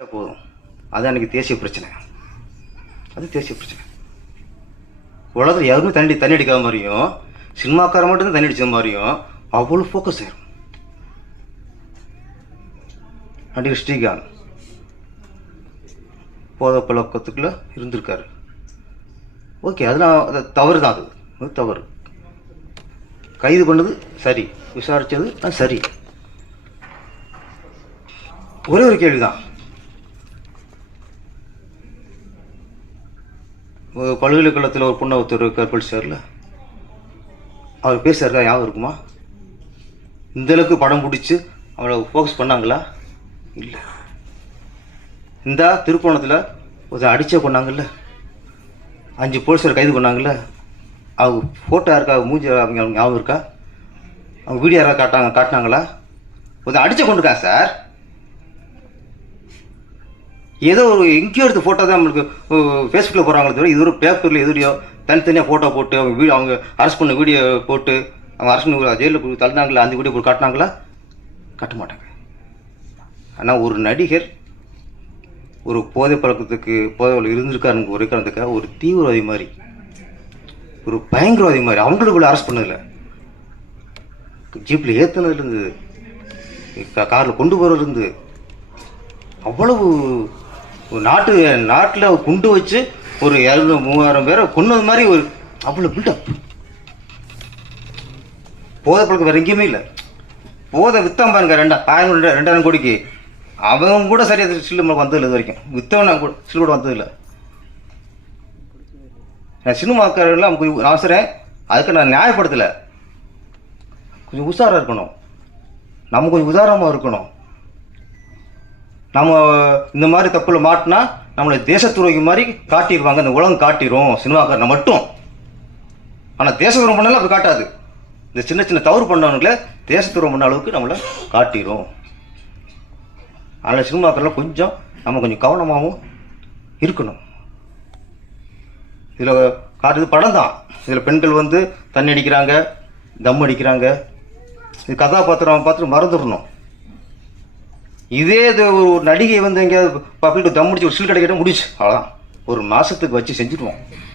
போதும். அது அன்றைக்கி தேசிய பிரச்சனை. அது தேசிய பிரச்சனை. உலகத்தில் யாருமே தண்ணி அடிக்காத மாதிரியும், சினிமாக்கார மட்டும்தான் தண்ணி அடித்த மாதிரியும் அவ்வளோ ஃபோக்கஸ் ஆயிரும். நடிகர் ஸ்ரீகாந்த் போதை பழக்கத்துக்குள்ளே இருந்திருக்காரு. ஓகே, அதெல்லாம் தவறு தான். அது தவறு. கைது பண்ணது சரி, விசாரித்தது அது சரி. ஒரே ஒரு கேள்வி தான். பல்கலைக்கழகத்தில் ஒரு பொண்ணை ஒருத்தர் கற்பழிச்சார்ல, அவர் பேசுறாருக்கா? ஞாபகம் இருக்குமா? இந்தளவுக்கு படம் பிடிச்சி அவளை ஃபோக்கஸ் பண்ணாங்களா? இல்லை. இந்த திருப்போணத்தில் ஒரு அடிச்சே கொண்டாங்கல்ல, 5 போலீஸார் கைது பண்ணாங்கல்ல, அவங்க ஃபோட்டோ இருக்கா? மூஞ்சி அவங்க ஞாபகம் இருக்கா? அவங்க வீடியோ யாராவது காட்டினாங்களா? ஒரு அடிச்ச கொண்டுருக்கான் சார். ஏதோ ஒரு எங்கேயோ எடுத்த ஃபோட்டோ தான் நம்மளுக்கு ஃபேஸ்புக்கில் போடுறாங்களே தவிர, இது ஒரு பேப்பரில் எதுலையோ தனித்தனியாக ஃபோட்டோ போட்டு அவங்க அரெஸ்ட் பண்ண வீடியோ போட்டு அவங்க அரெஸ்ட் பண்ணி ஜெயிலில் தள்ளினாங்களா, அந்த வீடியோ போட்டு காட்டினாங்களா? காட்ட மாட்டாங்க. ஆனால் ஒரு நடிகர் ஒரு போதை பழக்கத்துக்கு போதையில் இருந்திருக்காருன்னு ஒரு காரணத்துக்காக ஒரு தீவிரவாதி மாதிரி, ஒரு பயங்கரவாதி மாதிரி அவங்களுக்குள்ள அரெஸ்ட் பண்ணதில்லை. ஜீப்பில் ஏற்றுனதுலேருந்து, காரில் கொண்டு போகிறதுலேருந்து, அவ்வளவு நாட்டில் குண்டு வச்சு ஒரு 200-3000 பேரை கொன்னது மாதிரி ஒரு அவ்வளோ பில்டப். போதை பழக்கம் வேறு எங்கேயுமே இல்லை. போதை விற்றான் பாருங்க, 2000 கோடிக்கு. அவங்க கூட சரியாக சில்லு வந்ததில்லை இது வரைக்கும். விற்றவன் கூட சில்லு கூட வந்ததில்லை. நான் சினிமாக்காரெல்லாம் கொஞ்சம் அவசரம், அதுக்கு நான் நியாயப்படுத்தலை. கொஞ்சம் உஷாராக இருக்கணும், நம்ம கொஞ்சம் உதாரணமாக இருக்கணும். நம்ம இந்த மாதிரி தப்பில் மாட்டினா நம்மளை தேசத்துறைக்கு மாதிரி காட்டிடுவாங்க, இந்த உலகம் காட்டிடும் சினிமாக்காரனை மட்டும். ஆனால் தேசத்துறம் பண்ணாலும் அப்படி காட்டாது. இந்த சின்ன சின்ன தவறு பண்ணவங்கள தேசத்துறம் பண்ண அளவுக்கு நம்மளை காட்டிடும். அதனால் சினிமாக்காரெல்லாம் நம்ம கொஞ்சம் கவனமாகவும் இருக்கணும். இதில் காட்டுறது படம் தான். இதில் பெண்கள் தண்ணி அடிக்கிறாங்க, தம் அடிக்கிறாங்க. இது கதாபாத்திரம் பார்த்து மறந்துடணும். இதே இது ஒரு நடிகை எங்கேயாவது பப்ளிக் தம் முடிச்சு ஒரு சில் கிடைக்கிட்ட முடிச்சு, அவ்வளோதான். ஒரு மாதத்துக்கு வச்சு செஞ்சுடுவோம்.